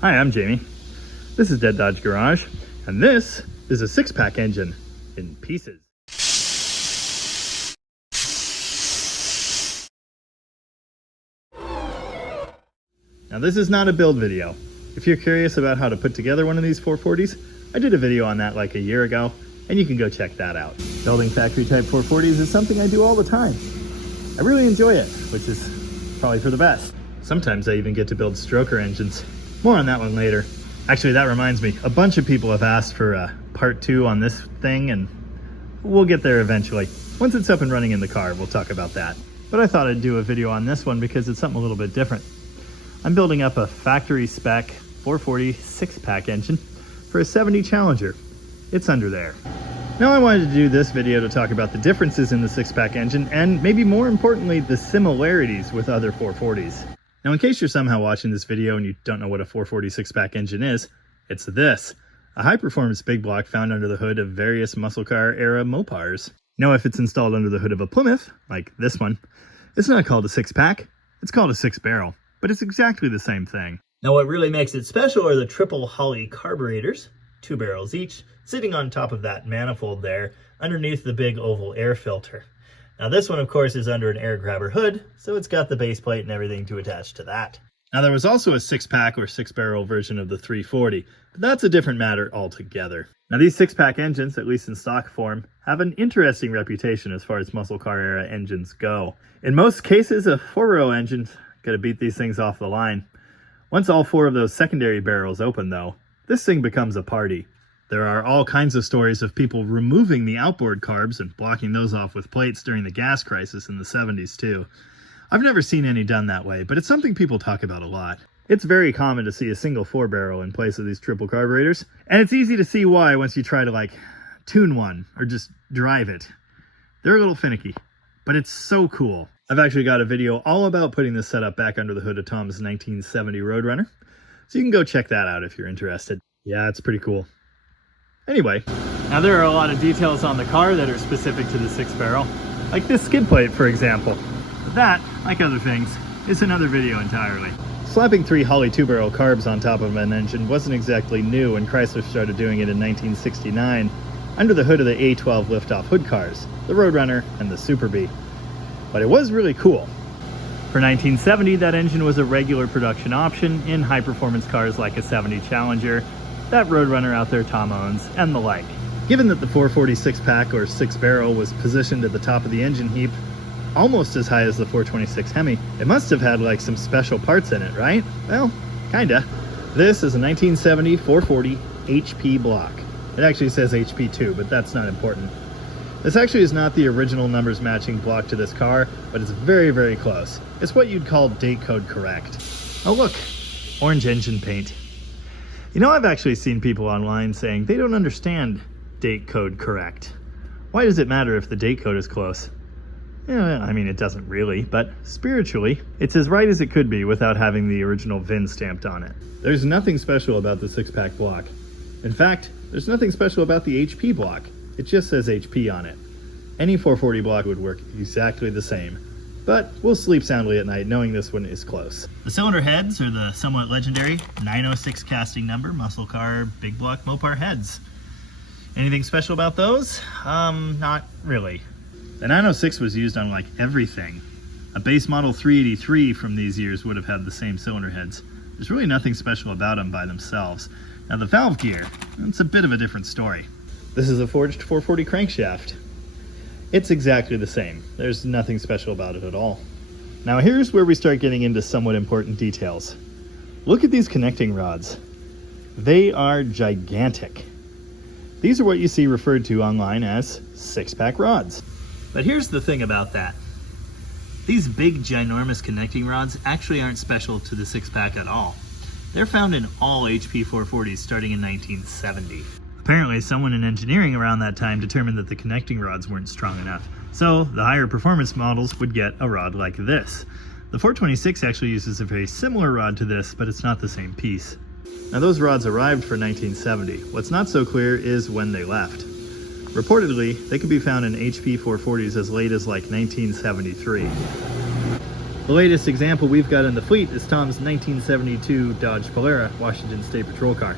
Hi, I'm Jamie. This is Dead Dodge Garage, and this is a six-pack engine in pieces. Now this is not a build video. If you're curious about how to put together one of these 440s, I did a video on that like a year ago, and you can go check that out. Building factory type 440s is something I do all the time. I really enjoy it, which is probably for the best. Sometimes I even get to build stroker engines. More on that one later. Actually, that reminds me, a bunch of people have asked for part 2 on this thing, and we'll get there eventually. Once it's up and running in the car, we'll talk about that. But I thought I'd do a video on this one because it's something a little bit different. I'm building up a factory spec 440 6-pack engine for a 70 Challenger. It's under there. Now I wanted to do this video to talk about the differences in the 6-pack engine and maybe more importantly, the similarities with other 440s. Now in case you're somehow watching this video and you don't know what a 440 6-pack engine is, it's this. A high-performance big block found under the hood of various muscle car era Mopars. Now if it's installed under the hood of a Plymouth, like this one, it's not called a 6-pack, it's called a 6-barrel, but it's exactly the same thing. Now what really makes it special are the triple Holley carburetors, 2 barrels each, sitting on top of that manifold there, underneath the big oval air filter. Now this one of course is under an air grabber hood, so it's got the base plate and everything to attach to that. Now there was also a 6-pack or 6-barrel version of the 340, but that's a different matter altogether. Now these 6-pack engines, at least in stock form, have an interesting reputation as far as muscle car era engines go. In most cases, a 4-row engine's gonna beat these things off the line. Once all 4 of those secondary barrels open though, this thing becomes a party. There are all kinds of stories of people removing the outboard carbs and blocking those off with plates during the gas crisis in the 70s too. I've never seen any done that way, but it's something people talk about a lot. It's very common to see a single 4-barrel in place of these triple carburetors, and it's easy to see why once you try to tune one or just drive it. They're a little finicky, but it's so cool. I've actually got a video all about putting this setup back under the hood of Tom's 1970 Roadrunner, so you can go check that out if you're interested. Yeah, it's pretty cool. Anyway, now there are a lot of details on the car that are specific to the 6-barrel, like this skid plate for example. But that, like other things, is another video entirely. Slapping 3 Holley 2-barrel carbs on top of an engine wasn't exactly new when Chrysler started doing it in 1969 under the hood of the A12 liftoff hood cars, the Roadrunner and the Super Bee. But it was really cool. For 1970, that engine was a regular production option in high-performance cars like a 70 Challenger, that Roadrunner out there Tom owns, and the like. Given that the 440 6-pack or 6-barrel was positioned at the top of the engine heap, almost as high as the 426 Hemi, it must have had some special parts in it, right? Well, kinda. This is a 1970 440 HP block. It actually says HP2, but that's not important. This actually is not the original numbers matching block to this car, but it's very, very close. It's what you'd call date code correct. Oh look, orange engine paint. You know, I've actually seen people online saying they don't understand date code correct. Why does it matter if the date code is close? Yeah, I mean, it doesn't really, but spiritually, it's as right as it could be without having the original VIN stamped on it. There's nothing special about the 6-pack block. In fact, there's nothing special about the HP block. It just says HP on it. Any 440 block would work exactly the same, but we'll sleep soundly at night knowing this one is close. The cylinder heads are the somewhat legendary 906 casting number muscle car big block Mopar heads. Anything special about those? Not really. The 906 was used on everything. A base model 383 from these years would have had the same cylinder heads. There's really nothing special about them by themselves. Now the valve gear, it's a bit of a different story. This is a forged 440 crankshaft. It's exactly the same. There's nothing special about it at all. Now here's where we start getting into somewhat important details. Look at these connecting rods. They are gigantic. These are what you see referred to online as 6-pack rods. But here's the thing about that. These big, ginormous connecting rods actually aren't special to the 6-pack at all. They're found in all HP 440s starting in 1970. Apparently, someone in engineering around that time determined that the connecting rods weren't strong enough, so the higher performance models would get a rod like this. The 426 actually uses a very similar rod to this, but it's not the same piece. Now those rods arrived for 1970. What's not so clear is when they left. Reportedly, they could be found in HP 440s as late as 1973. The latest example we've got in the fleet is Tom's 1972 Dodge Polara Washington State Patrol car.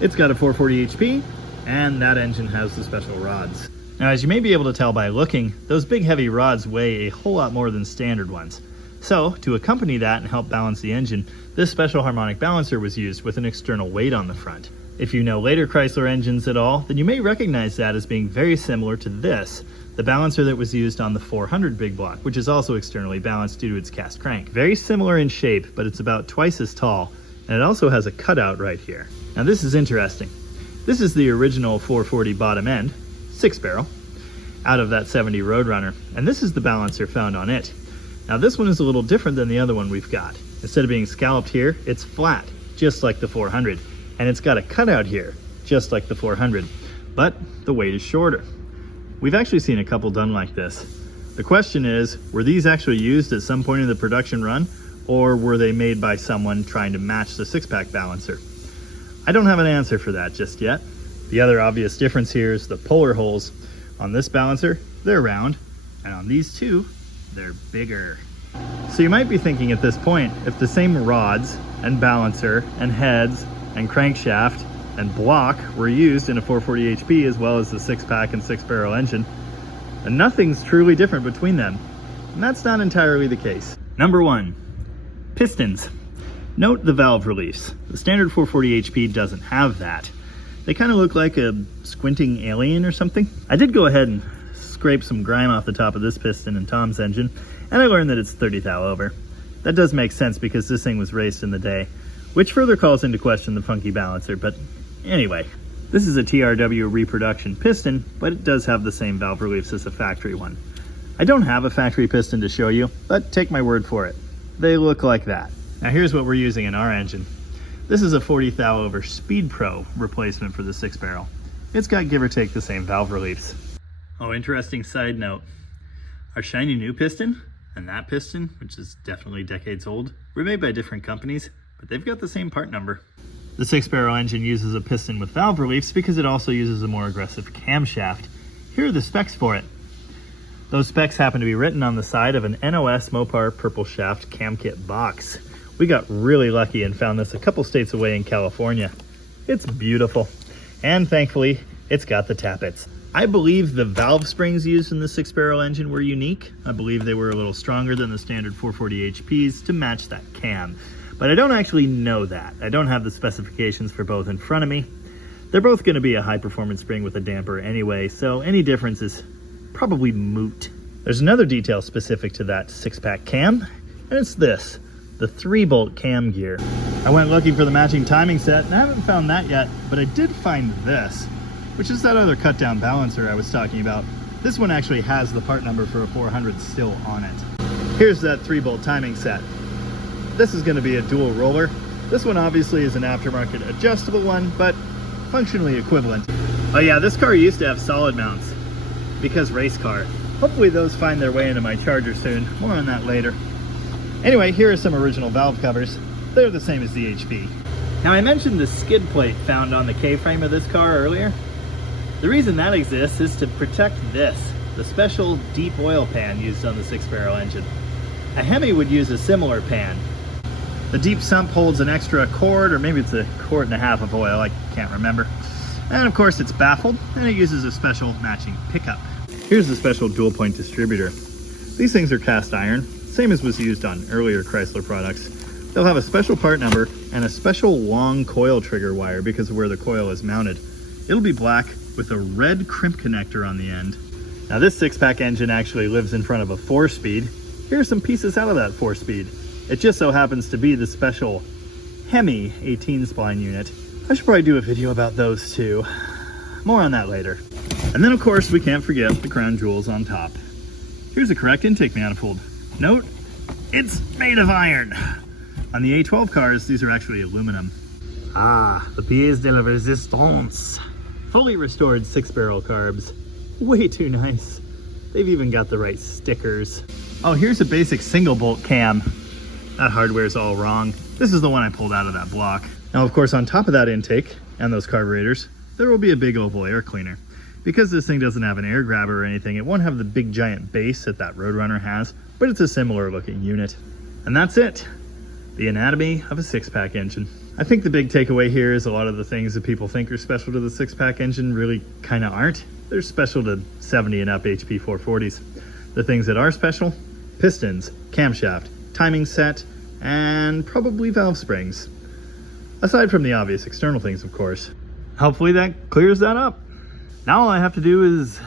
It's got a 440 HP, and that engine has the special rods. Now, as you may be able to tell by looking, those big heavy rods weigh a whole lot more than standard ones. So, to accompany that and help balance the engine, this special harmonic balancer was used with an external weight on the front. If you know later Chrysler engines at all, then you may recognize that as being very similar to this, the balancer that was used on the 400 big block, which is also externally balanced due to its cast crank. Very similar in shape, but it's about twice as tall, and it also has a cutout right here. Now this is interesting. This is the original 440 bottom end, 6-barrel, out of that 70 Roadrunner, and this is the balancer found on it. Now this one is a little different than the other one we've got. Instead of being scalloped here, it's flat, just like the 400. And it's got a cutout here, just like the 400, but the weight is shorter. We've actually seen a couple done like this. The question is, were these actually used at some point in the production run, or were they made by someone trying to match the 6-pack balancer? I don't have an answer for that just yet. The other obvious difference here is the puller holes. On this balancer, they're round, and on these two, they're bigger. So you might be thinking at this point, if the same rods and balancer and heads and crankshaft and block were used in a 440 HP as well as the 6-pack and 6-barrel engine, and nothing's truly different between them. And that's not entirely the case. Number 1, pistons. Note the valve reliefs. The standard 440 HP doesn't have that. They kind of look like a squinting alien or something. I did go ahead and scrape some grime off the top of this piston in Tom's engine, and I learned that it's 30 thou over. That does make sense because this thing was raced in the day, which further calls into question the funky balancer, but anyway. This is a TRW reproduction piston, but it does have the same valve reliefs as a factory one. I don't have a factory piston to show you, but take my word for it. They look like that. Now here's what we're using in our engine. This is a 40 thou over Speed Pro replacement for the 6-barrel. It's got give or take the same valve reliefs. Oh, interesting side note. Our shiny new piston and that piston, which is definitely decades old, were made by different companies, but they've got the same part number. The 6-barrel engine uses a piston with valve reliefs because it also uses a more aggressive camshaft. Here are the specs for it. Those specs happen to be written on the side of an NOS Mopar purple shaft cam kit box. We got really lucky and found this a couple states away in California. It's beautiful. And thankfully, it's got the tappets. I believe the valve springs used in the 6-barrel engine were unique. I believe they were a little stronger than the standard 440 HPs to match that cam. But I don't actually know that. I don't have the specifications for both in front of me. They're both going to be a high-performance spring with a damper anyway, so any difference is probably moot. There's another detail specific to that 6-pack cam, and it's this, the 3-bolt cam gear. I went looking for the matching timing set, and I haven't found that yet, but I did find this, which is that other cut-down balancer I was talking about. This one actually has the part number for a 400 still on it. Here's that 3-bolt timing set. This is going to be a dual roller. This one obviously is an aftermarket adjustable one, but functionally equivalent. Oh yeah, this car used to have solid mounts because race car. Hopefully those find their way into my Charger soon. More on that later. Anyway, here are some original valve covers. They're the same as the HP. Now I mentioned the skid plate found on the K-frame of this car earlier. The reason that exists is to protect this, the special deep oil pan used on the 6-barrel engine. A Hemi would use a similar pan. The deep sump holds an extra quart, or maybe it's a quart and a half of oil, I can't remember. And of course it's baffled, and it uses a special matching pickup. Here's the special dual point distributor. These things are cast iron, same as was used on earlier Chrysler products. They'll have a special part number and a special long coil trigger wire because of where the coil is mounted. It'll be black with a red crimp connector on the end. Now this 6-pack engine actually lives in front of a 4-speed. Here are some pieces out of that 4-speed. It just so happens to be the special Hemi 18-spline unit. I should probably do a video about those too. More on that later. And then of course we can't forget the crown jewels on top. Here's the correct intake manifold. Note, it's made of iron. On the A12 cars, these are actually aluminum. Ah, the pièce de la résistance. Fully restored 6-barrel carbs. Way too nice. They've even got the right stickers. Oh, here's a basic single bolt cam. That hardware's all wrong. This is the one I pulled out of that block. Now, of course, on top of that intake and those carburetors, there will be a big oval air cleaner. Because this thing doesn't have an air grabber or anything, it won't have the big giant base that that Roadrunner has, but it's a similar looking unit. And that's it. The anatomy of a six-pack engine. I think the big takeaway here is a lot of the things that people think are special to the six-pack engine really kind of aren't. They're special to 70 and up HP 440s. The things that are special: pistons, camshaft, timing set, and probably valve springs. Aside from the obvious external things, of course. Hopefully that clears that up. Now all I have to do is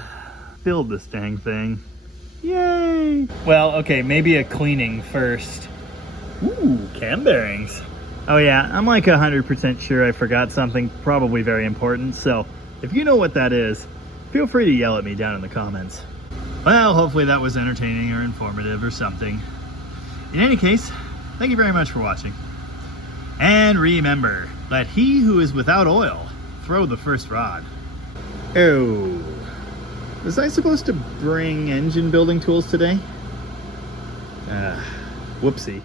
build this dang thing. Yay! Well, okay, maybe a cleaning first. Ooh, cam bearings. Oh yeah, I'm like 100% sure I forgot something probably very important, so if you know what that is, feel free to yell at me down in the comments. Well, hopefully that was entertaining or informative or something. In any case, thank you very much for watching. And remember, let he who is without oil throw the first rod. Oh, was I supposed to bring engine building tools today? Whoopsie.